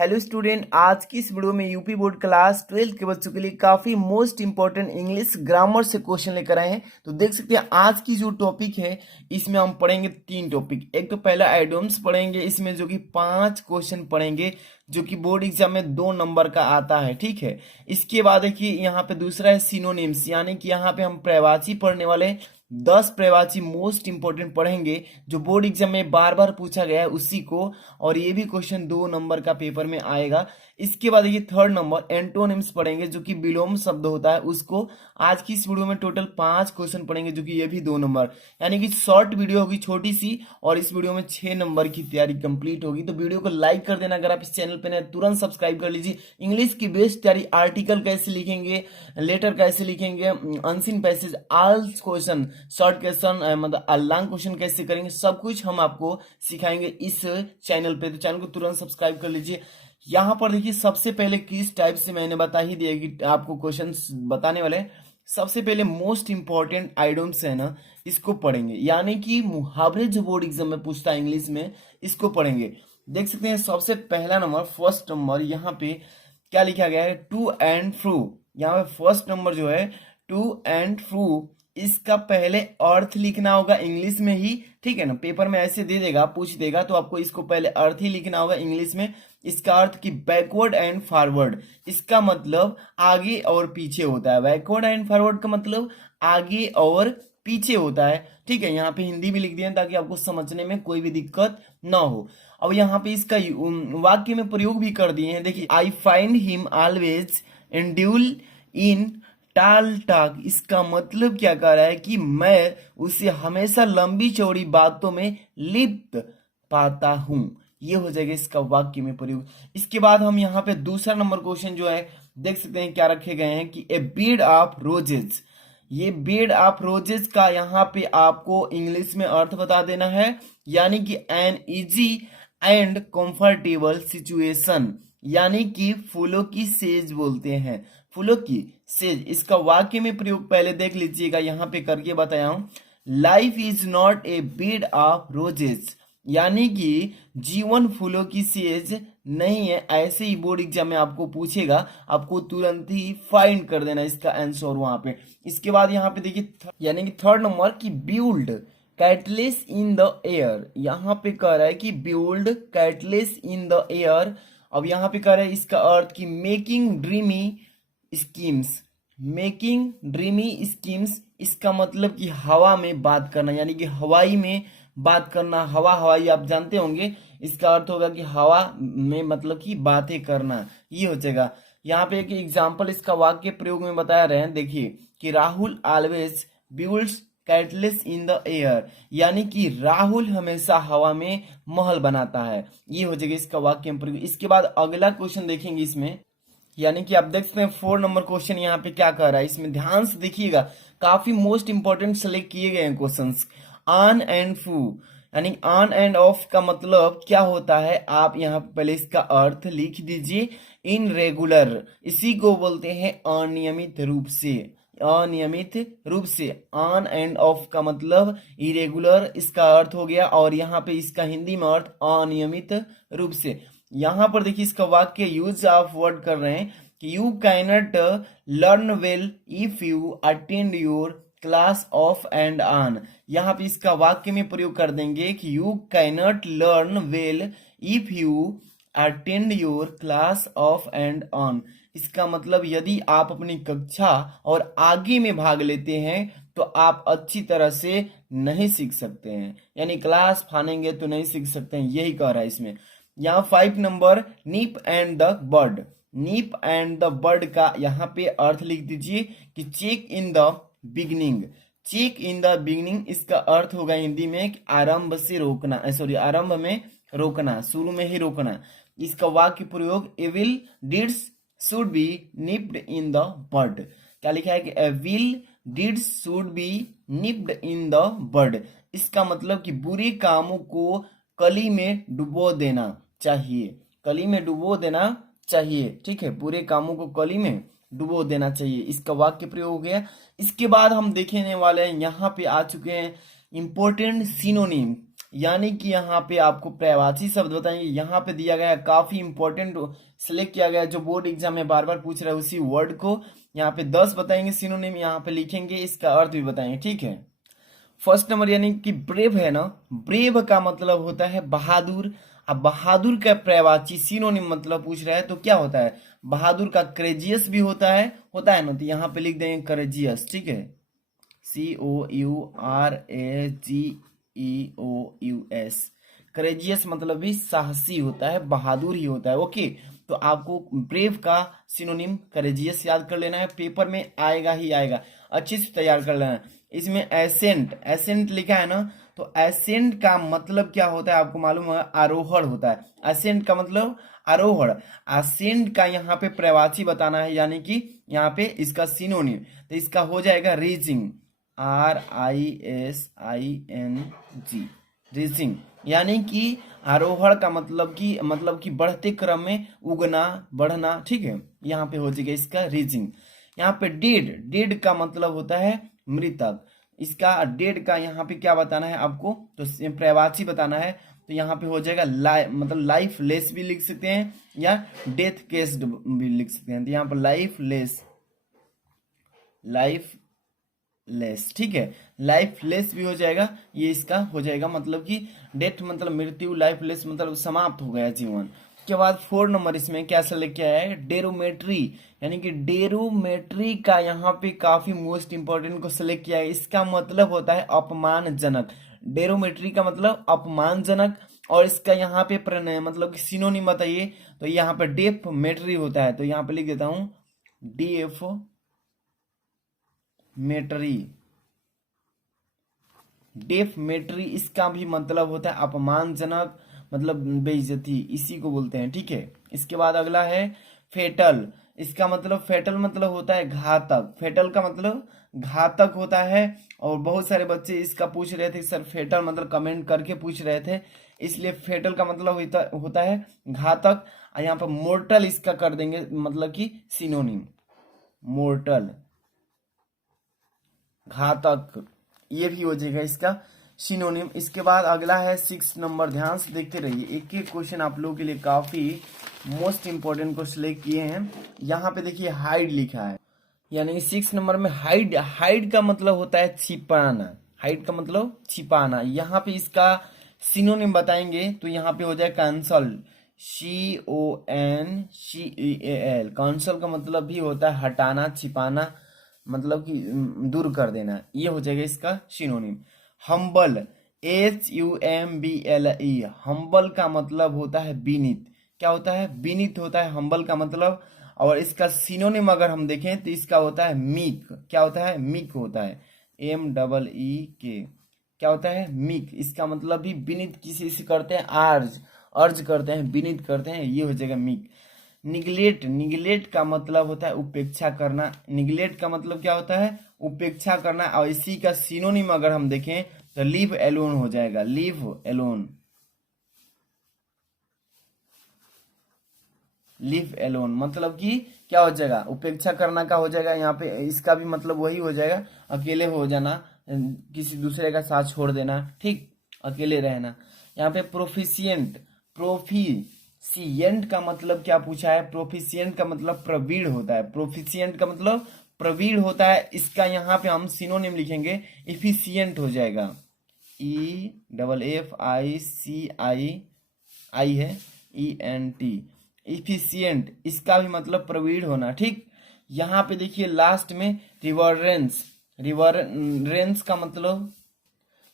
Hello student, आज की इस वीडियो में यूपी बोर्ड क्लास 12 के बच्चों के लिए काफी मोस्ट इंपॉर्टेंट इंग्लिश ग्रामर से क्वेश्चन लेकर आए हैं। तो देख सकते हैं आज की जो टॉपिक है इसमें हम पढ़ेंगे 3 टॉपिक। एक तो पहला आइडियम्स पढ़ेंगे, इसमें जो कि 5 क्वेश्चन पढ़ेंगे जो कि बोर्ड एग्जाम में 2 नंबर का आता है। ठीक है, इसके बाद देखिए यहाँ पे दूसरा है सिनोनिम्स, यानी कि यहाँ पे हम प्रवाची पढ़ने वाले 10 प्रवाची मोस्ट इंपोर्टेंट पढ़ेंगे जो बोर्ड एग्जाम में बार बार पूछा गया है उसी को, और ये भी क्वेश्चन 2 नंबर का पेपर में आएगा। इसके बाद ये थर्ड नंबर एंटोनिम्स पढ़ेंगे जो कि विलोम शब्द होता है उसको। आज की इस वीडियो में टोटल 5 क्वेश्चन पढ़ेंगे जो कि ये भी 2 नंबर, यानी कि शॉर्ट वीडियो होगी छोटी सी, और इस वीडियो में 6 नंबर की तैयारी कंप्लीट होगी। तो वीडियो को लाइक कर देना, अगर आप इस चैनल पर नए तुरंत सब्सक्राइब कर लीजिए। इंग्लिश की बेस्ट तैयारी, आर्टिकल कैसे लिखेंगे, लेटर कैसे लिखेंगे, unseen passage, all question, short question, मतलब लॉन्ग क्वेश्चन कैसे करेंगे, सब कुछ हम आपको सिखाएंगे इस चैनल पे। तो चैनल को तुरंत सब्सक्राइब कर लीजिए। यहाँ पर देखिए सबसे पहले किस टाइप से मैंने बता ही दिया कि आपको क्वेश्चंस बताने वाले। सबसे पहले मोस्ट इंपॉर्टेंट आइडियम्स है ना, इसको पढ़ेंगे, यानी कि मुहावरे जो बोर्ड एग्जाम में पूछता है इंग्लिश में, इसको पढ़ेंगे। देख सकते हैं सबसे पहला नंबर, फर्स्ट नंबर यहाँ पे क्या लिखा गया है, टू एंड फ्रू। यहाँ पे फर्स्ट नंबर जो है टू एंड फ्रू, इसका पहले अर्थ लिखना होगा इंग्लिश में ही। ठीक है ना, पेपर में ऐसे दे देगा, पूछ देगा तो आपको इसको पहले अर्थ ही लिखना होगा इंग्लिश में। इसका अर्थ कि बैकवर्ड एंड फॉरवर्ड, इसका मतलब आगे और पीछे होता है। बैकवर्ड एंड फॉरवर्ड का मतलब आगे और पीछे होता है। ठीक है, यहाँ पे हिंदी भी लिख दिया ताकि आपको समझने में कोई भी दिक्कत ना हो। अब यहाँ पे इसका वाक्य में प्रयोग भी कर दिए हैं। देखिए, आई फाइंड हिम ऑलवेज एंड्यूल इन टाल टाक, इसका मतलब क्या कर रहा है कि मैं उसे हमेशा लंबी चौड़ी बातों में लिप्त पाता हूं। ये हो जाएगा इसका वाक्य में प्रयोग। इसके बाद हम यहाँ पे दूसरा नंबर क्वेश्चन जो है देख सकते हैं क्या रखे गए हैं कि ए बेड ऑफ रोजेज। ये बेड ऑफ रोजेज का यहाँ पे आपको इंग्लिश में अर्थ बता देना है, यानी कि an easy and comfortable situation, यानी कि फूलों की सेज बोलते हैं, फूलों की सेज। इसका वाक्य में प्रयोग पहले देख लीजिएगा, यहाँ पे करके बताया हूं। Life is not a bed of roses, यानी कि जीवन फूलों की सेज नहीं है। ऐसे ही बोर्ड एग्जाम में आपको पूछेगा, आपको तुरंत ही फाइंड कर देना इसका आंसर वहां पे। इसके बाद यहाँ पे देखिए यानी कि थर्ड नंबर की बिल्ड कैटलेस इन द एयर, यहाँ पे कह रहा है कि बिल्ड कैटलेस इन द एयर। अब यहाँ पे कह रहा है इसका अर्थ कि making dreamy schemes, making dreamy schemes, इसका मतलब कि हवा में बात करना, यानी कि हवाई में बात करना। हवा हवाई आप जानते होंगे, इसका अर्थ होगा कि हवा में मतलब कि बातें करना, ये हो जाएगा। यहाँ पे एक एग्जाम्पल इसका वाक्य प्रयोग में बता रहे हैं, देखिए कि Rahul always builds castles in the air, यानी कि राहुल हमेशा हवा में महल बनाता है। ये हो जाएगा इसका वाक्य में प्रयोग। इसके बाद अगला क्वेश्चन देखेंगे इसमें, यानी कि आप देख सकते हैं 4 नंबर क्वेश्चन यहाँ पे क्या कर रहा है, इसमें ध्यान से देखिएगा, काफी मोस्ट इंपोर्टेंट सेलेक्ट किए गए हैं क्वेश्चंस। ऑन एंड फू, यानी ऑन एंड ऑफ का मतलब क्या होता है, आप यहाँ पे पहले इसका अर्थ लिख दीजिए। इन रेगुलर, इसी को बोलते हैं अनियमित रूप से, अनियमित रूप से। ऑन एंड ऑफ का मतलब इरेगुलर, इसका अर्थ हो गया, और यहाँ पे इसका हिंदी में अर्थ अनियमित रूप से। यहाँ पर देखिए इसका वाक्य यूज ऑफ वर्ड कर रहे हैं कि you cannot learn well if you attend your class of and on. यहाँ पे इसका वाक्य में प्रयोग कर देंगे कि you cannot learn well if you attend your class of and on. इसका मतलब यदि आप अपनी कक्षा और आगे में भाग लेते हैं तो आप अच्छी तरह से नहीं सीख सकते हैं, यानी क्लास फानेंगे तो नहीं सीख सकते हैं, यही कह रहा है इसमें। यहाँ 5 number nip and the bird, nip and the bird का यहाँ पे अर्थ लिख दीजिए कि check in the beginning, check in the beginning, इसका अर्थ होगा हिंदी में कि आरंभ से रोकना, सॉरी आरंभ में रोकना, शुरू में ही रोकना। इसका वाक्य प्रयोग evil deeds should be nipped in the bird, क्या लिखा है कि evil deeds should be nipped in the bird, इसका मतलब कि बुरे कामों को कली में डुबो देना चाहिए, कली में डुबो देना चाहिए। ठीक है, बुरे कामों को कली में डुबो देना चाहिए, इसका वाक्य प्रयोग हो गया। इसके बाद हम देखने वाले हैं, यहाँ पे आ चुके हैं इंपोर्टेंट सिनोनिम। यानी कि यहाँ पे आपको पर्यायवाची शब्द बताएंगे। यहाँ पे दिया गया है, काफी इंपॉर्टेंट सिलेक्ट किया गया है, जो बोर्ड एग्जाम में बार बार पूछ रहा है उसी वर्ड को। यहाँ पे 10 बताएंगे सिनोनिम, यहाँ पे लिखेंगे, इसका अर्थ भी बताएंगे, ठीक है। फर्स्ट नंबर यानी कि ब्रेव है ना, ब्रेव का मतलब होता है बहादुर। अब बहादुर का पर्यायवाची सिनोनिम मतलब पूछ रहा है तो क्या होता है, बहादुर का करेजियस भी होता है ना, तो यहाँ पे लिख देंगे करेजियस, ठीक है, COURAGEOUS। करेजियस मतलब भी साहसी होता है, बहादुर ही होता है, ओके। तो आपको ब्रेव का सिनोनिम करेजियस याद कर लेना है, पेपर में आएगा ही आएगा, अच्छे से तैयार कर लेना है। इसमें एसेंट लिखा है ना, तो एसेंट का मतलब क्या होता है आपको मालूम है, आरोहण होता है। एसेंट का मतलब आरोहण। एसेंट का यहाँ पे पर्यायवाची बताना है, यानी कि यहाँ पे इसका सिनोनिम, तो इसका हो जाएगा रीजिंग, RISING, रीजिंग। यानी कि आरोहण का मतलब कि बढ़ते क्रम में उगना, बढ़ना, ठीक है। यहाँ पे हो जाएगा इसका रीजिंग। यहाँ पे डेड का मतलब होता है मृतक। इसका डेड का यहाँ पे क्या बताना है आपको, तो पर्यायवाची बताना है, तो यहाँ पे हो जाएगा मतलब लाइफ लेस भी लिख सकते हैं या डेथ केस्ड भी लिख सकते हैं। तो यहाँ पर लाइफ लेस, ठीक है, लाइफ लेस भी हो जाएगा, ये इसका हो जाएगा, मतलब कि डेथ मतलब मृत्यु, लाइफ लेस मतलब समाप्त हो गया जीवन। के बाद 4 नंबर इसमें क्या सेलेक्ट किया है, डेरोमेट्री, यानी कि डेरोमेट्री का यहाँ पे काफी मोस्ट इंपॉर्टेंट को सिलेक्ट किया है। इसका मतलब होता है अपमानजनक। डेरोमेट्री का मतलब अपमानजनक, और इसका यहाँ पे प्रणय मतलब कि सिनोनिम बताइए, तो यहाँ पे डेफमेट्री होता है, तो यहाँ पे लिख देता हूं डेफमेट्री, इसका भी मतलब होता है अपमानजनक, मतलब बेइज्जती, इसी को बोलते हैं, ठीक है। इसके बाद अगला है फेटल। इसका मतलब फेटल मतलब होता है घातक, फेटल का मतलब घातक होता है। और बहुत सारे बच्चे इसका पूछ रहे थे सर, फेटल मतलब कमेंट करके पूछ रहे थे, इसलिए फेटल का मतलब होता है घातक। यहाँ पर मोर्टल इसका कर देंगे मतलब कि सिनोनिम, मोर्टल, घातक, ये भी हो जाएगा इसका सिनोनिम। इसके बाद अगला है 6 नंबर, ध्यान से देखते रहिए, एक एक क्वेश्चन आप लोगों के लिए काफी मोस्ट इंपोर्टेंट को सिलेक्ट किए हैं। यहाँ पे देखिए हाइड लिखा है, यानी कि 6 नंबर में हाइड का मतलब होता है छिपाना, हाइड का मतलब छिपाना। यहाँ पे इसका सिनोनिम बताएंगे तो यहाँ पे हो जाए कैंसल, CONCEAL। कैंसल का मतलब भी होता है हटाना, छिपाना, मतलब कि दूर कर देना, ये हो जाएगा इसका सिनोनिम। हम्बल, HUMBLE, हम्बल का मतलब होता है विनीत। क्या होता है, विनीत होता है हम्बल का मतलब। और इसका सिनोनिम अगर हम देखें तो इसका होता है मीक। क्या होता है, मीक होता है, MEEK। क्या होता है, मीक। इसका मतलब भी विनीत किसी से करते हैं, अर्ज करते हैं, विनीत करते हैं, ये हो जाएगा मीक। निगलेक्ट का मतलब होता है उपेक्षा करना। निगलेक्ट का मतलब क्या होता है, उपेक्षा करना। और इसी का सिनोनिम अगर हम देखें तो लीव एलोन हो जाएगा, लीव एलोन मतलब कि क्या हो जाएगा, उपेक्षा करना का हो जाएगा। यहाँ पे इसका भी मतलब वही हो जाएगा, अकेले हो जाना, किसी दूसरे का साथ छोड़ देना, ठीक, अकेले रहना। यहाँ पे प्रोफिशिएंट का मतलब क्या पूछा है, प्रोफिशिएंट का मतलब प्रवीण होता है, प्रोफिशिएंट का मतलब प्रवीण होता है। इसका यहाँ पे हम सिनोनिम लिखेंगे, इफिशिएंट हो जाएगा, EFFICI है, ENT, इफिशिएंट। इसका भी मतलब प्रवीण होना, ठीक। यहाँ पे देखिए लास्ट में रिवरेंस का मतलब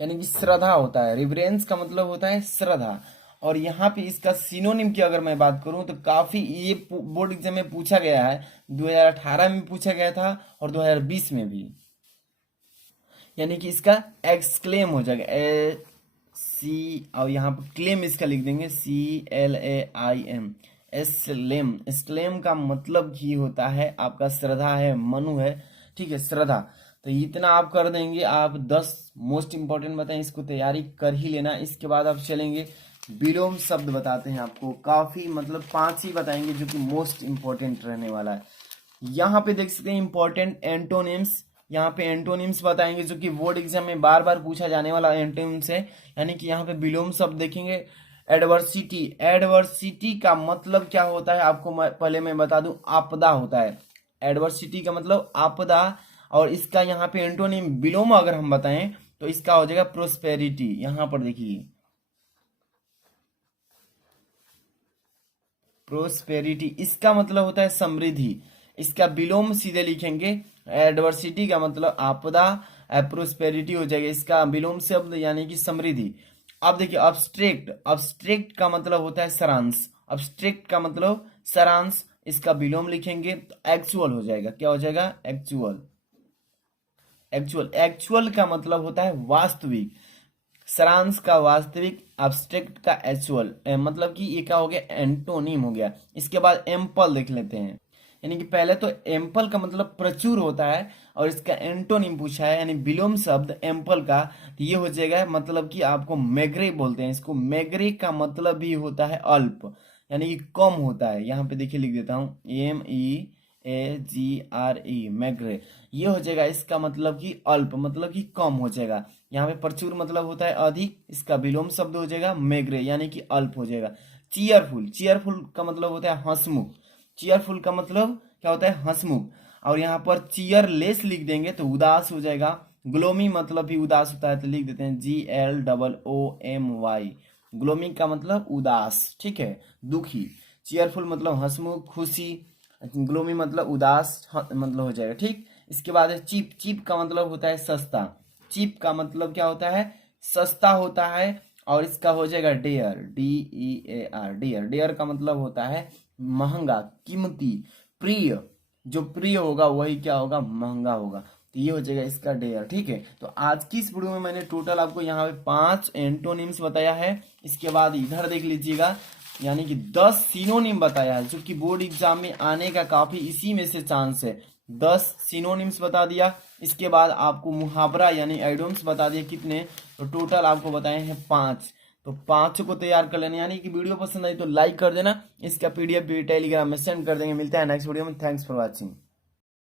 यानी कि श्रद्धा होता है, रिवरेंस का मतलब होता है श्रद्धा। और यहाँ पे इसका सिनोनिम की अगर मैं बात करूं तो काफी ये बोर्ड एग्जाम में पूछा गया है, 2018 में पूछा गया था और 2020 में भी। यानी कि इसका एक्सक्लेम हो जाएगा, और यहाँ पर क्लेम इसका लिख देंगे, CLAIM, एस्क्लेम का मतलब ही होता है आपका श्रद्धा है, मनु है, ठीक है, श्रद्धा। तो इतना आप कर देंगे, आप 10 मोस्ट इंपॉर्टेंट बताएं, इसको तैयारी कर ही लेना। इसके बाद आप चलेंगे विलोम शब्द बताते हैं आपको, काफी मतलब 5 ही बताएंगे जो कि मोस्ट इंपॉर्टेंट रहने वाला है। यहाँ पे देख सकते हैं इंपॉर्टेंट एंटोनिम्स, यहाँ पे एंटोनिम्स बताएंगे जो कि बोर्ड एग्जाम में बार बार पूछा जाने वाला एंटोनिम्स है। यानी कि यहाँ पे विलोम शब्द देखेंगे। एडवर्सिटी, एडवर्सिटी का मतलब क्या होता है आपको पहले मैं बता दूं, आपदा होता है। एडवर्सिटी का मतलब आपदा, और इसका यहाँ पे एंटोनिम विलोम अगर हम बताएं तो इसका हो जाएगा प्रोस्पेरिटी। यहाँ पर देखिए प्रोस्पेरिटी, इसका मतलब होता है समृद्धि। इसका विलोम सीधे लिखेंगे, एडवर्सिटी का मतलब आपदा, प्रोस्पेरिटी हो जाएगा इसका विलोम शब्द यानी कि समृद्धि। अब देखिए अब्स्ट्रैक्ट, अब्स्ट्रैक्ट का मतलब होता है सारांश, अब्स्ट्रैक्ट का मतलब सारांश, इसका विलोम लिखेंगे तो एक्चुअल हो जाएगा। क्या हो जाएगा? एक्चुअल। एक्चुअल, एक्चुअल का मतलब होता है वास्तविक, सारांश का वास्तविक, अब्स्ट्रैक्ट का एक्चुअल, मतलब कि ये क्या हो गया? एंटोनिम हो गया। इसके बाद एम्पल देख लेते हैं। यानी कि पहले तो एम्पल का मतलब प्रचुर होता है, और इसका एंटोनिम पूछा है यानी विलोम शब्द एम्पल का, तो ये हो जाएगा मतलब कि आपको मैग्रे बोलते हैं इसको। मैग्रे का मतलब भी होता है अल्प, यानी कि कम होता है। यहाँ पे देखिए लिख देता हूँ, MEAGRE, मैग्रे। ये हो जाएगा इसका मतलब कि अल्प, मतलब कि कम हो जाएगा। यहाँ पे प्रचुर मतलब होता है अधिक, इसका विलोम शब्द हो जाएगा मैग्रे यानी कि अल्प हो जाएगा। चीयरफुल, चीयरफुल का मतलब होता है हंसमुख, चीयरफुल का मतलब क्या होता है? हंसमुख। और यहाँ पर चीयरलेस लिख देंगे तो उदास हो जाएगा। ग्लोमी मतलब भी उदास होता है, तो लिख देते हैं GLOOMY, ग्लोमी का मतलब उदास, ठीक है, दुखी। चीयरफुल मतलब हंसमुख, खुशी। ग्लोमी मतलब उदास, मतलब हो जाएगा, ठीक। इसके बाद है चीप, चीप का मतलब होता है सस्ता, चीप का मतलब क्या होता है? सस्ता होता है। और इसका हो जाएगा डेयर, DEAR, डेयर। डेयर का मतलब होता है महंगा, कीमती, प्रिय। जो प्रिय होगा वही क्या होगा? महंगा होगा। तो ये हो जाएगा इसका डेयर, ठीक है। तो आज की इस वीडियो में मैंने टोटल आपको यहाँ पे 5 एंटोनिम्स बताया है। इसके बाद इधर देख लीजिएगा, यानी कि 10 सिनोनिम बताया है जो कि बोर्ड एग्जाम में आने का काफी इसी में से चांस है। 10 सिनोनिम्स बता दिया। इसके बाद आपको मुहावरा यानी आइडियम्स बता दिए कितने, तो टोटल आपको बताए हैं 5। तो 5 को तैयार कर लेना। यानी कि वीडियो पसंद आई तो लाइक कर देना। इसका PDF भी टेलीग्राम में सेंड कर देंगे। मिलता है नेक्स्ट वीडियो में। Thanks for watching.